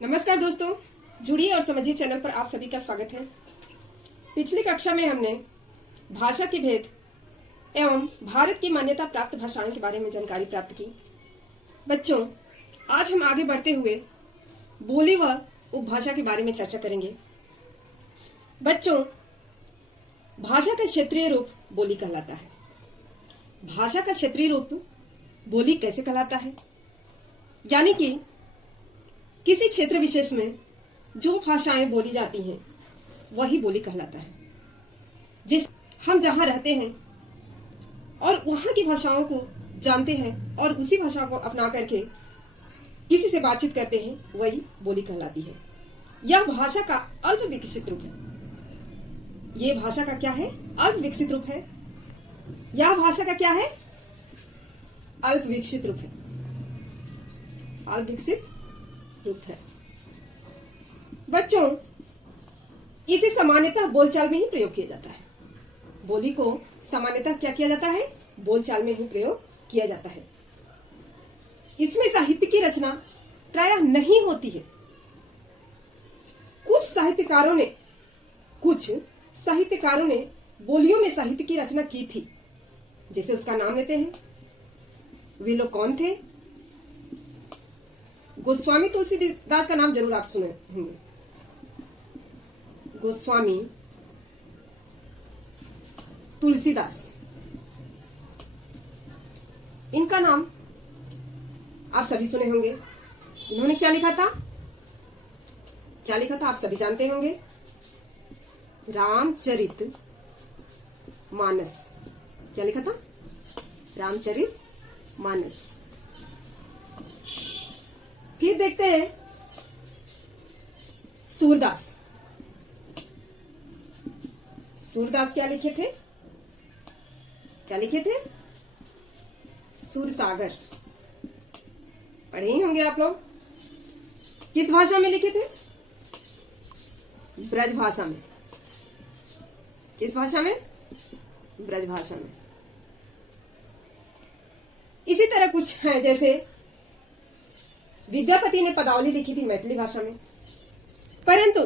नमस्कार दोस्तों, जुड़िए और समझिए चैनल पर आप सभी का स्वागत है। पिछली कक्षा में हमने भाषा के भेद एवं भारत की मान्यता प्राप्त भाषाओं के बारे में जानकारी प्राप्त की। बच्चों, आज हम आगे बढ़ते हुए बोली व उपभाषा के बारे में चर्चा करेंगे। बच्चों, भाषा का क्षेत्रीय रूप बोली कहलाता है। भाषा का क्षेत्रीय रूप बोली कैसे कहलाता है? यानी कि किसी क्षेत्र विशेष में जो भाषाएं बोली जाती हैं वही बोली कहलाता है। जिस हम जहां रहते हैं और वहां की भाषाओं को जानते हैं और उसी भाषा को अपना करके किसी से बातचीत करते हैं, वही बोली कहलाती है। यह भाषा का अल्प विकसित रूप है। ये भाषा का क्या है? अल्प विकसित रूप है। यह भाषा का क्या है? अल्प विकसित रूप है। अल्प विकसित रूप है। बच्चों, इसे सामान्यतः बोलचाल में ही प्रयोग किया जाता है। बोली को सामान्यतः क्या किया जाता है? बोलचाल में ही प्रयोग किया जाता है। इसमें साहित्य की रचना प्रायः नहीं होती है। कुछ साहित्यकारों ने बोलियों में साहित्य की रचना की थी। जैसे उसका नाम लेते हैं। वे लोग कौन थे? गोस्वामी तुलसीदास का नाम जरूर आप सुने होंगे। गोस्वामी तुलसीदास, इनका नाम आप सभी सुने होंगे। इन्होंने क्या लिखा था? आप सभी जानते होंगे। रामचरित मानस। क्या लिखा था? रामचरित मानस। फिर देखते हैं सूरदास। सूरदास क्या लिखे थे? सूरसागर। पढ़े ही होंगे आप लोग। किस भाषा में लिखे थे? ब्रज भाषा में। किस भाषा में? ब्रज भाषा में। इसी तरह कुछ है, जैसे विद्यापति ने पदावली लिखी थी मैथिली भाषा में, परंतु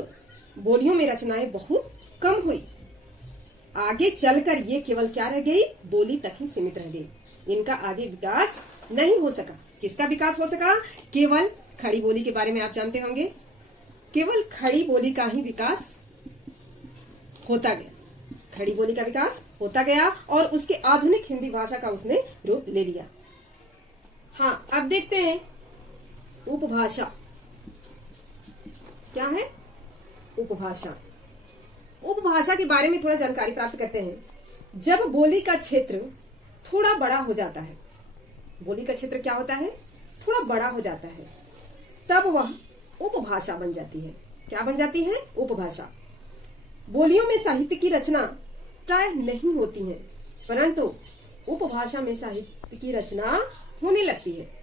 बोलियों में रचनाएं बहुत कम हुई। आगे चलकर ये केवल क्या रह गई? बोली तक ही सीमित रह गई। इनका आगे विकास नहीं हो सका। किसका विकास हो सका? केवल खड़ी बोली के बारे में आप जानते होंगे। केवल खड़ी बोली का ही विकास होता गया। खड़ी बोली का विकास होता गया और उसके आधुनिक हिंदी भाषा का उसने रूप ले लिया। हाँ, अब देखते हैं उपभाषा। क्या है? उपभाषा। उपभाषा के बारे में थोड़ा जानकारी प्राप्त करते हैं। जब बोली का क्षेत्र थोड़ा बड़ा हो जाता है, बोली का क्षेत्र क्या होता है? थोड़ा बड़ा हो जाता है, तब वह उपभाषा बन जाती है। क्या बन जाती है? उपभाषा। बोलियों में साहित्य की रचना प्राय नहीं होती है, परंतु उपभाषा में साहित्य की रचना होने लगती है।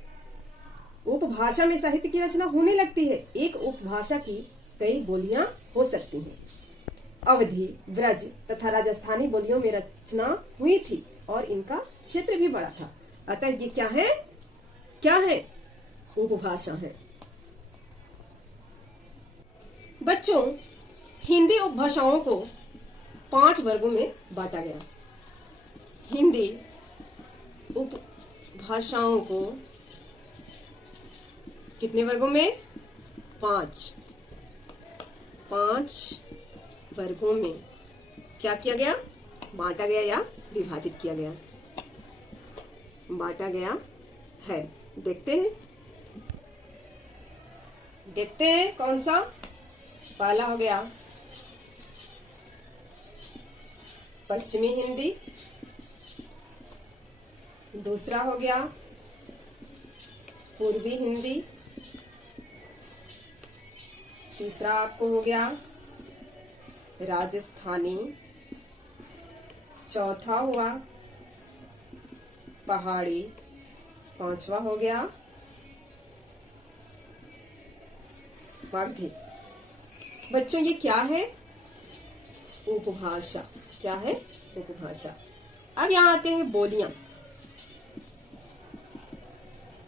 उपभाषा में साहित्य की रचना होने लगती है। एक उपभाषा की कई बोलियां हो सकती हैं। अवधी, ब्रज तथा राजस्थानी बोलियों में रचना हुई थी और इनका क्षेत्र भी बड़ा था। अतः ये क्या है? उपभाषा है। बच्चों, हिंदी उपभाषाओं को 5 वर्गों में बांटा गया। हिंदी उपभाषाओं को कितने वर्गों में? 5 वर्गों में क्या किया गया? बांटा गया या विभाजित किया गया। बांटा गया है। देखते हैं कौन सा? पहला हो गया पश्चिमी हिंदी। दूसरा हो गया पूर्वी हिंदी। तीसरा आपको हो गया राजस्थानी। चौथा हुआ पहाड़ी। 5वां हो गया वाग्धी। बच्चों, ये क्या है? उपभाषा। क्या है? उपभाषा। अब यहां आते हैं बोलियां।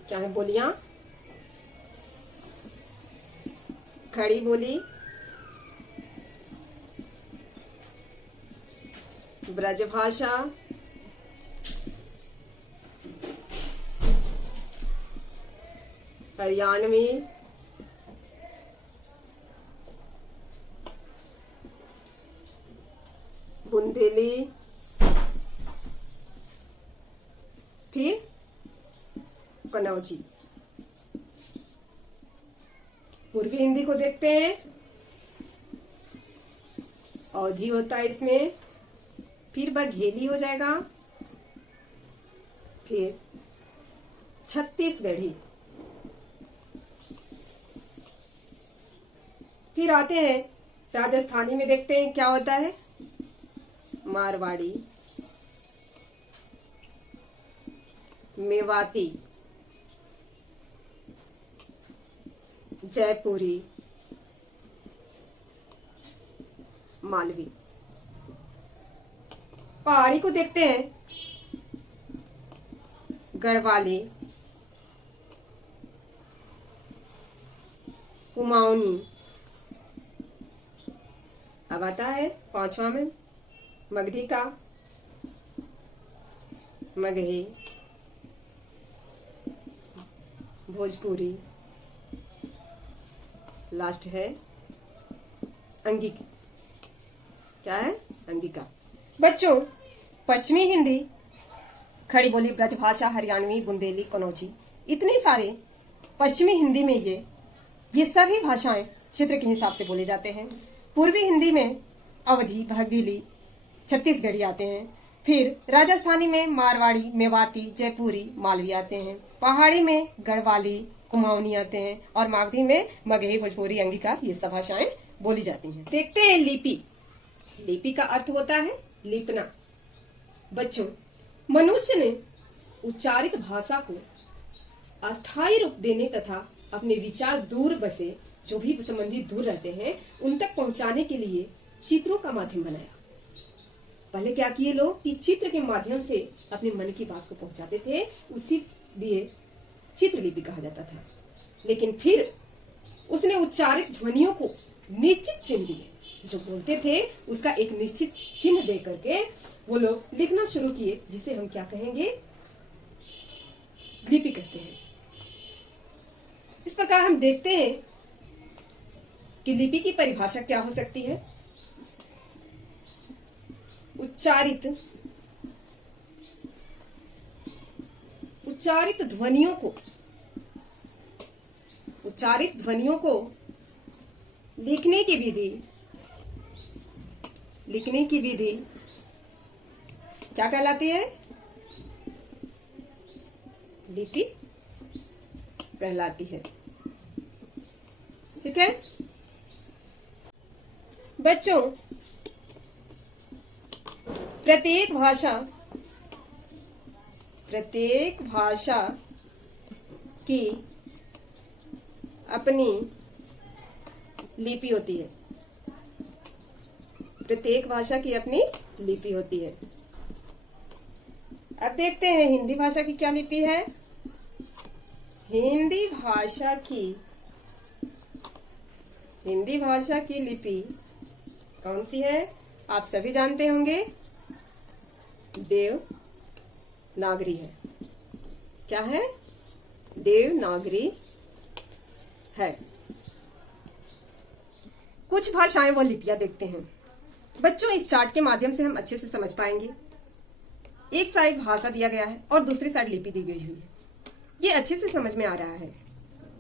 क्या है बोलियां? खड़ी बोली, ब्रजभाषा, हरियाणवी, बुंदेली, फिर कन्नौजी। पूर्वी हिंदी को देखते हैं। अवधी होता है इसमें, फिर बघेली हो जाएगा, फिर छत्तीसगढ़ी, फिर आते हैं राजस्थानी में, देखते हैं क्या होता है। मारवाड़ी, मेवाती, जयपुरी, मालवी। पहाड़ी को देखते हैं। गढ़वाली, कुमाऊनी। अब आता है पांचवा में मगधी का, मगही, भोजपुरी, लास्ट है अंगिका। क्या है? अंगिका। बच्चों, पश्चिमी हिंदी, खड़ी बोली, ब्रजभाषा, हरियाणवी, बुंदेली, कन्नौजी, इतने सारे पश्चिमी हिंदी में ये सभी भाषाएं क्षेत्र के हिसाब से बोले जाते हैं। पूर्वी हिंदी में अवधी, बघेली, छत्तीसगढ़ी आते हैं। फिर राजस्थानी में मारवाड़ी, मेवाती, जयपुरी, मालवी आते हैं। पहाड़ी में गढ़वाली, कुमाऊनी आते हैं। और मागधी में मगही, भोजपुरी, अंगिका, ये सब भाषाएं बोली जाती हैं। देखते हैं लिपि। लिपि का अर्थ होता है लिपना। बच्चों, मनुष्य ने उच्चारित भाषा को अस्थायी रूप देने तथा अपने विचार दूर बसे जो भी संबंधी दूर रहते हैं उन तक पहुंचाने के लिए चित्रों का माध्यम बनाया। पहले क्या किए लोग कि चित्र के माध्यम से अपने मन की बात को पहुंचाते थे, उसी लिए चित्रलिपि कहा जाता था। लेकिन फिर उसने उच्चारित ध्वनियों को निश्चित चिन्ह दिए, जो बोलते थे उसका एक निश्चित चिन्ह दे करके वो लोग लिखना शुरू किए, जिसे हम क्या कहेंगे? लिपि कहते हैं। इस प्रकार हम देखते हैं कि लिपि की परिभाषा क्या हो सकती है। उच्चारित ध्वनियों को लिखने की विधि क्या कहलाती है? लिपि कहलाती है। ठीक है बच्चों, प्रत्येक भाषा की अपनी लिपि होती है। प्रत्येक भाषा की अपनी लिपि होती है। अब देखते हैं हिंदी भाषा की क्या लिपि है। हिंदी भाषा की लिपि कौन सी है? आप सभी जानते होंगे, देवनागरी है। क्या है? देवनागरी है। कुछ भाषाएं व लिपियां देखते हैं। बच्चों, इस चार्ट के माध्यम से हम अच्छे से समझ पाएंगे। एक साइड भाषा दिया गया है और दूसरी साइड लिपि दी गई हुई है। ये अच्छे से समझ में आ रहा है।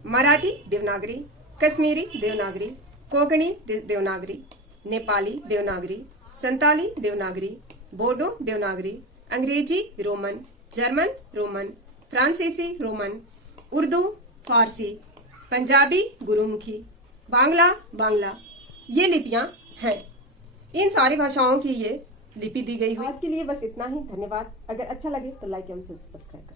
मराठी देवनागरी, कश्मीरी देवनागरी, कोंकणी देवनागरी, नेपाली देवनागरी, संताली देवनागरी, बोडो देवनागरी, अंग्रेजी रोमन, जर्मन रोमन, फ्रांसीसी रोमन, उर्दू, फारसी, पंजाबी गुरुमुखी, बांग्ला, ये लिपियां हैं। इन सारी भाषाओं की ये लिपि दी गई हुई। आज के लिए बस इतना ही। धन्यवाद। अगर अच्छा लगे तो लाइक एवं सब्सक्राइब करें।